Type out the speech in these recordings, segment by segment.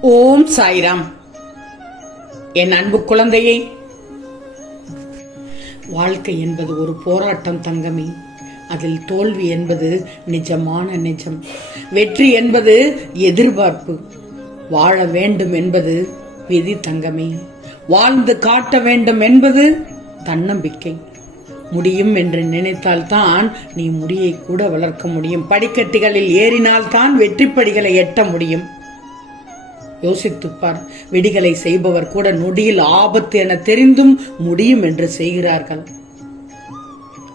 ஓம் சாய்ராம். என் அன்பு குழந்தையை வாழ்க்கை என்பது ஒரு போராட்டம் தங்கமே. அதில் தோல்வி என்பது நிஜமான நிஜம். வெற்றி என்பது எதிர்பார்ப்பு. வாழ வேண்டும் என்பது விதி தங்கமே. வாழ்ந்து காட்ட வேண்டும் என்பது தன்னம்பிக்கை. முடியும் என்று நினைத்தால்தான் நீ முடியை கூட வளர்க்க முடியும். படிக்கட்டுகளில் ஏறினால்தான் வெற்றிப்படிகளை எட்ட முடியும். யோசித்துப்பார். வெடிகளை செய்பவர் கூட நொடியில் ஆபத்து என தெரிந்தும் முடியும் என்று செய்கிறார்கள்.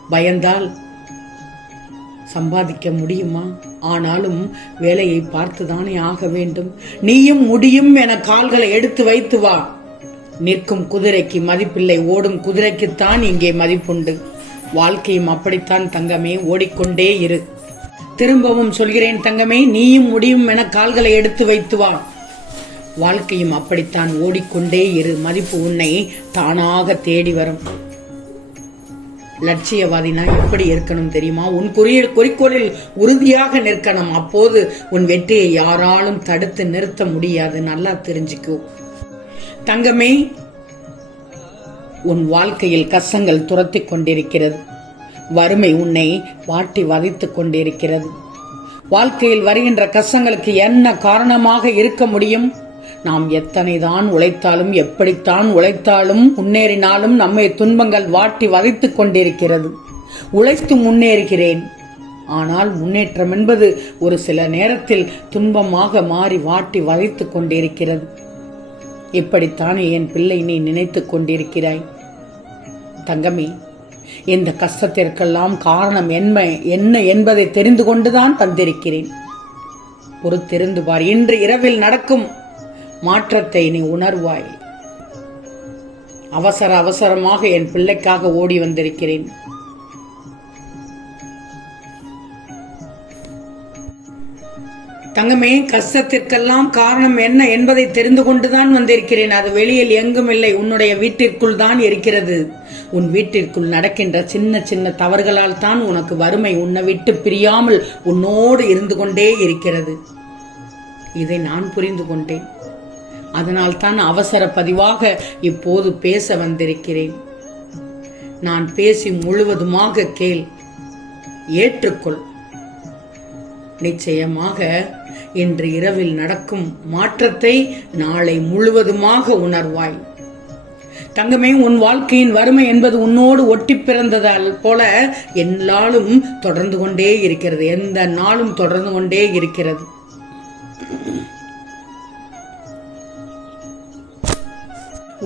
பயந்தால் சம்பாதிக்க முடியுமா? ஆனாலும் வேலையை பார்த்துதானே ஆக வேண்டும். நீயும் முடியும் என கால்களை எடுத்து வைத்து வா. நிற்கும் குதிரைக்கு மதிப்பில்லை ஓடும் குதிரைக்குத்தான் இங்கே மதிப்புண்டு. வாழ்க்கையும் அப்படித்தான் தங்கமே ஓடிக்கொண்டே இரு. திரும்பவும் சொல்கிறேன் தங்கமே நீயும் முடியும் என கால்களை எடுத்து வைத்து வா. வாழ்க்கையும் அப்படித்தான் ஓடிக்கொண்டே இரு. மதிப்பு உன்னை தானாக தேடி வரும். லட்சியவாதினா எப்படி இருக்கணும் தெரியுமா? உன் குறிய குறிக்கோளில் உறுதியாக நிற்கணும். அப்போது உன் வெற்றியை யாராலும் தடுத்து நிறுத்த முடியாது. நல்லா தெரிஞ்சுக்கோ. தங்கமே உன் வாழ்க்கையில் கஷ்டங்கள் துரத்தி கொண்டிருக்கிறது. வறுமை உன்னை வாட்டி வதைத்துக் கொண்டிருக்கிறது. வாழ்க்கையில் வருகின்ற கஷ்டங்களுக்கு என்ன காரணமாக இருக்க முடியும்? நாம் எத்தனை தான் உழைத்தாலும் எப்படித்தான் உழைத்தாலும் முன்னேறினாலும் நம்மை துன்பங்கள் வாட்டி வதைத்துக் கொண்டிருக்கிறது. உழைத்து முன்னேறுகிறேன். ஆனால் முன்னேற்றம் என்பது ஒரு சில நேரத்தில் துன்பமாக மாறி வாட்டி வதைத்துக் கொண்டிருக்கிறது. இப்படித்தானே என் பிள்ளை நீ நினைத்துக் கொண்டிருக்கிறாய்? தங்கமே இந்த கஷ்டத்திற்கெல்லாம் காரணம் என்ன என்ன என்பதை தெரிந்து கொண்டுதான் தந்திருக்கிறேன் ஒரு தெரிந்து பார் இன்று இரவில் நடக்கும் மாற்றத்தை நீ உணர்வாய். அவசர அவசரமாக என் பிள்ளைக்காக ஓடி வந்திருக்கிறேன். தங்கமே கஷ்டத்திற்கெல்லாம் காரணம் என்ன என்பதை தெரிந்து கொண்டுதான் வந்திருக்கிறேன். அது வெளியில் எங்கும் இல்லை. உன்னுடைய வீட்டிற்குள் தான் இருக்கிறது. உன் வீட்டிற்குள் நடக்கின்ற சின்ன சின்ன தவறுகளால் தான் உனக்கு வறுமை உன்னை விட்டு பிரியாமல் உன்னோடு இருந்து கொண்டே இருக்கிறது. இதை நான் புரிந்து கொண்டேன். அதனால் தான் அவசர பதிவாக இப்போது பேச வந்திருக்கிறேன். நான் பேசி முழுவதுமாக கேள். ஏற்றுக்கொள். நிச்சயமாக இன்று இரவில் நடக்கும் மாற்றத்தை நாளை முழுவதுமாக உணர்வாய். தங்கமே உன் வாழ்க்கையின் வறுமை என்பது உன்னோடு ஒட்டி பிறந்ததால் போல எல்லாலும் தொடர்ந்து கொண்டே இருக்கிறது. எந்த நாளும் தொடர்ந்து கொண்டே இருக்கிறது.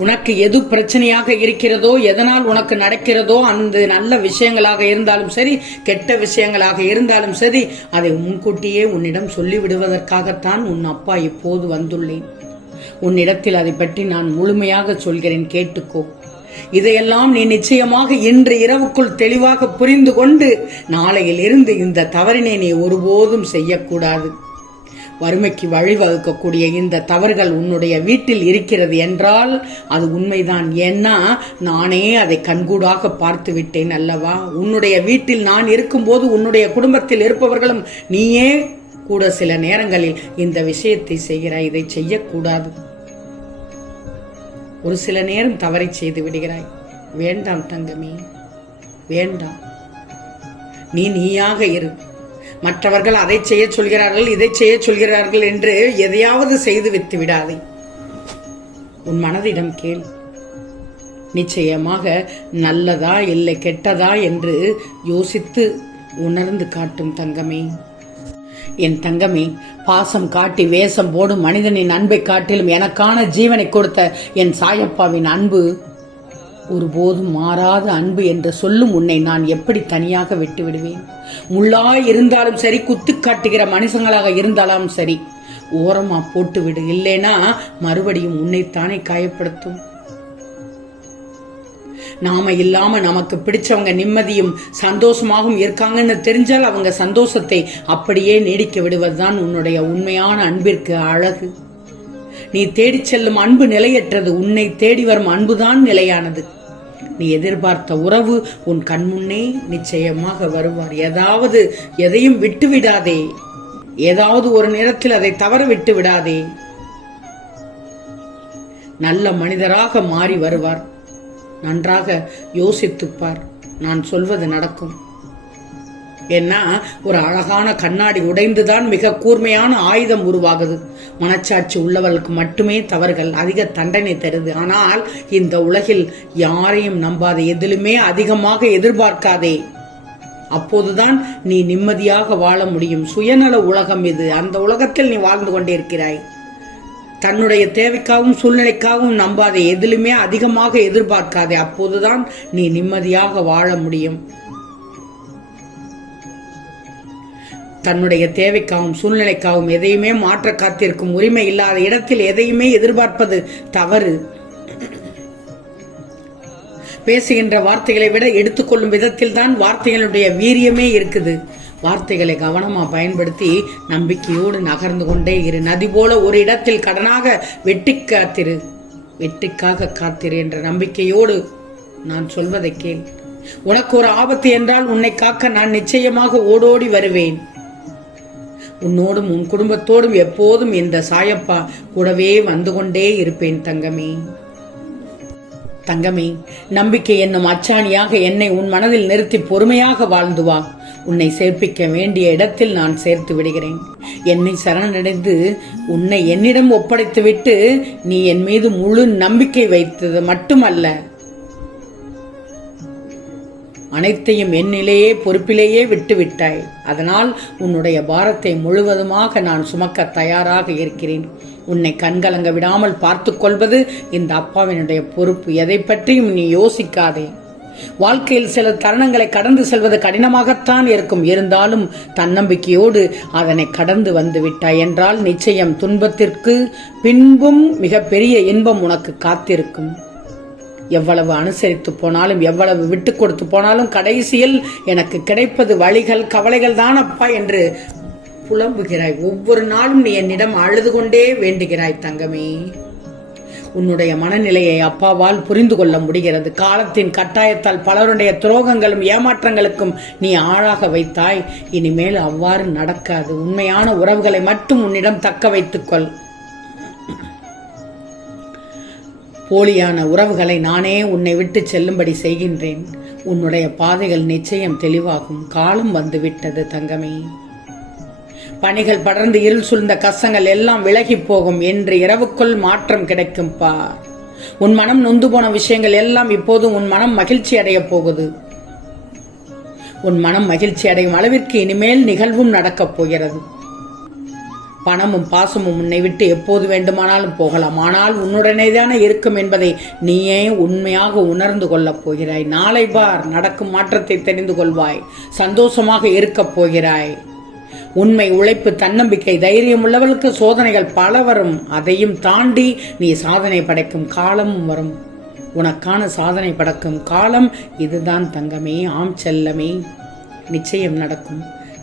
உனக்கு எது பிரச்சனையாக இருக்கிறதோ எதனால் உனக்கு நடக்கிறதோ அந்த நல்ல விஷயங்களாக இருந்தாலும் சரி கெட்ட விஷயங்களாக இருந்தாலும் சரி அதை முன்கூட்டியே உன்னிடம் சொல்லிவிடுவதற்காகத்தான் உன் அப்பா இப்போது வந்துள்ளேன். உன்னிடத்தில் அதை பற்றி நான் முழுமையாக சொல்கிறேன் கேட்டுக்கோ. இதையெல்லாம் நீ நிச்சயமாக இன்று இரவுக்குள் தெளிவாக புரிந்து கொண்டு நாளையில் இருந்து இந்த தவறினை நீ ஒருபோதும் செய்யக்கூடாது. வறுமைக்கு வழிவகுக்கக்கூடிய இந்த தவறுகள் உன்னுடைய வீட்டில் இருக்கிறது என்றால் அது உண்மைதான். ஏன்னா நானே அதை கண்கூடாக பார்த்து விட்டேன் அல்லவா? உன்னுடைய வீட்டில் நான் இருக்கும்போது உன்னுடைய குடும்பத்தில் இருப்பவர்களும் நீயே கூட சில நேரங்களில் இந்த விஷயத்தை செய்கிறாய் இதை செய்யக்கூடாது. ஒரு சில நேரம் தவறை செய்து விடுகிறாய். வேண்டாம் தங்கமே வேண்டாம். நீ நீயாக இரு. மற்றவர்கள் அதை செய்ய சொல்கிறார்கள் இதை செய்ய சொல்கிறார்கள் என்று எதையாவது செய்து வித்து விடாதே. உன் மனதிடம் கேள். நிச்சயமாக நல்லதா இல்லை கெட்டதா என்று யோசித்து உணர்ந்து காட்டும் தங்கமே. என் தங்கமே பாசம் காட்டி வேஷம் போடும் மனிதனின் அன்பை காட்டிலும் எனக்கான ஜீவனை கொடுத்த என் சாயப்பாவின் அன்பு ஒருபோதும் மாறாத அன்பு என்று சொல்லும் உன்னை நான் எப்படி தனியாக விட்டு விடுவேன் முள்ளாய் இருந்தாலும் சரி குத்து காட்டுகிற மனுஷங்களாக இருந்தாலும் சரி ஓரமா போட்டு விடு இல்லைனா மறுபடியும் உன்னைத்தானே காயப்படுத்தும். நாம இல்லாம நமக்கு பிடிச்சவங்க நிம்மதியும் சந்தோஷமாகவும் இருக்காங்கன்னு தெரிஞ்சால் அவங்க சந்தோஷத்தை அப்படியே நீடிக்க விடுவதுதான் உன்னுடைய உண்மையான அன்பிற்கு அழகு. நீ தேடிச் செல்லும் அன்பு நிலையற்றது. உன்னை தேடி வரும் அன்புதான் நிலையானது. நீ எதிர்பார்த்த உறவு உன் கண்முன்னே நிச்சயமாக வருவார். ஏதாவது எதையும் விட்டு விடாதே ஏதாவது ஒரு நேரத்தில் அதை தவற விட்டு விடாதே நல்ல மனிதராக மாறி வருவார். நன்றாக யோசித்துப்பார். நான் சொல்வது நடக்கும். ஏன்னா ஒரு அழகான கண்ணாடி உடைந்துதான் மிக கூர்மையான ஆயுதம் உருவாகுது. மனச்சாட்சி உள்ளவர்களுக்கு மட்டுமே தவறுகள் அதிக தண்டனை தருது. ஆனால் இந்த உலகில் யாரையும் நம்பாத எதிலுமே அதிகமாக எதிர்பார்க்காதே. அப்போதுதான் நீ நிம்மதியாக வாழ முடியும். சுயநல உலகம் இது. அந்த உலகத்தில் நீ வாழ்ந்து கொண்டிருக்கிறாய். தன்னுடைய தேவைக்காகவும் சூழ்நிலைக்காகவும் நம்பாதே எதிலுமே அதிகமாக எதிர்பார்க்காதே. அப்போதுதான் நீ நிம்மதியாக வாழ முடியும். தன்னுடைய தேவைக்காகவும் சூழ்நிலைக்காகவும் எதையுமே மாற்ற காத்திருக்கும் உரிமை இல்லாத இடத்தில் எதையுமே எதிர்பார்ப்பது தவறு. பேசுகின்ற வார்த்தைகளை விட எடுத்துக்கொள்ளும் விதத்தில் தான் வார்த்தைகளுடைய வீரியமே இருக்குது. வார்த்தைகளை கவனமாக பயன்படுத்தி நம்பிக்கையோடு நகர்ந்து கொண்டே இரு. நதி போல ஒரு இடத்தில் கடனாக வெட்டி காத்திரு. வெற்றிக்காக காத்திரு என்ற நம்பிக்கையோடு நான் சொல்வதை கேள். உனக்கு ஒரு ஆபத்து என்றால் உன்னை காக்க நான் நிச்சயமாக ஓடோடி வருவேன். உன்னோடும் உன் குடும்பத்தோடும் எப்போதும் இந்த சாயப்பா கூடவே வந்து கொண்டே இருப்பேன் தங்கமே. தங்கமே நம்பிக்கை என்னும் அச்சாணியாக என்னை உன் மனதில் நிறுத்தி பொறுமையாக வாழ்ந்து வா. உன்னை சேர்ப்பிக்க வேண்டிய இடத்தில் நான் சேர்த்து விடுகிறேன். என்னை சரணடைந்து உன்னை என்னிடம் ஒப்படைத்துவிட்டு நீ என் மீது முழு நம்பிக்கை வைத்தது மட்டுமல்ல. அனைத்தையும் என்னிலேயே பொறுப்பிலேயே விட்டுவிட்டாய். அதனால் உன்னுடைய பாரத்தை முழுவதுமாக நான் சுமக்க தயாராக இருக்கிறேன். உன்னை கண்கலங்க விடாமல் பார்த்து கொள்வது இந்த அப்பாவினுடைய பொறுப்பு. எதை பற்றியும் நீ யோசிக்காதே. வாழ்க்கையில் சில தருணங்களை கடந்து செல்வது கடினமாகத்தான் இருக்கும். இருந்தாலும் தன்னம்பிக்கையோடு அதனை கடந்து வந்து விட்டாய் என்றால் நிச்சயம் துன்பத்திற்கு பின்பும் மிகப்பெரிய இன்பம் உனக்கு காத்திருக்கும். எவ்வளவு அனுசரித்து போனாலும் எவ்வளவு விட்டு கொடுத்து போனாலும் கடைசியில் எனக்கு கிடைப்பது வழிகள் கவலைகள் தான் அப்பா என்று புலம்புகிறாய். ஒவ்வொரு நாளும் நீ என்னிடம் அழுது கொண்டே வேண்டுகிறாய் தங்கமே. உன்னுடைய மனநிலையை அப்பாவால் புரிந்து கொள்ள முடிகிறது. காலத்தின் கட்டாயத்தால் பலருடைய துரோகங்களும் ஏமாற்றங்களுக்கும் நீ ஆளாக வைத்தாய். இனிமேல் அவ்வாறு நடக்காது. உண்மையான உறவுகளை மட்டும் உன்னிடம் தக்க வைத்துக்கொள் போலியான உறவுகளை நானே உன்னை விட்டு செல்லும்படி செய்கின்றேன். உன்னுடைய பாதைகள் நிச்சயம் தெளிவாகும். காலம் வந்துவிட்டது தங்கமே. பணிகள் படர்ந்து இருள் சூழ்ந்த கசங்கள் எல்லாம் விலகி போகும். என்று இரவுக்குள் மாற்றம் கிடைக்கும் பார் உன் மனம் நொந்து போன விஷயங்கள் எல்லாம் இப்போது உன் மனம் மகிழ்ச்சி அடையப் போகுது. உன் மனம் மகிழ்ச்சி அடையும் அளவிற்கு இனிமேல் நிகழ்வும் நடக்கப் போகிறது. பணமும் பாசமும் உன்னை விட்டு எப்போது வேண்டுமானாலும் போகலாம். ஆனால் உன்னுடனே தானே இருக்கும் என்பதை நீயே உண்மையாக உணர்ந்து கொள்ளப் போகிறாய். நாளை பார் நடக்கும் மாற்றத்தை தெரிந்து கொள்வாய். சந்தோஷமாக இருக்கப் போகிறாய். உண்மை உழைப்பு தன்னம்பிக்கை தைரியம் உள்ளவர்களுக்கு சோதனைகள் பல வரும் அதையும் தாண்டி நீ சாதனை படைக்கும் காலமும் வரும். உனக்கான சாதனை படைக்கும் காலம் இதுதான் தங்கமே. ஆம் செல்லமே. நிச்சயம் நடக்கும்.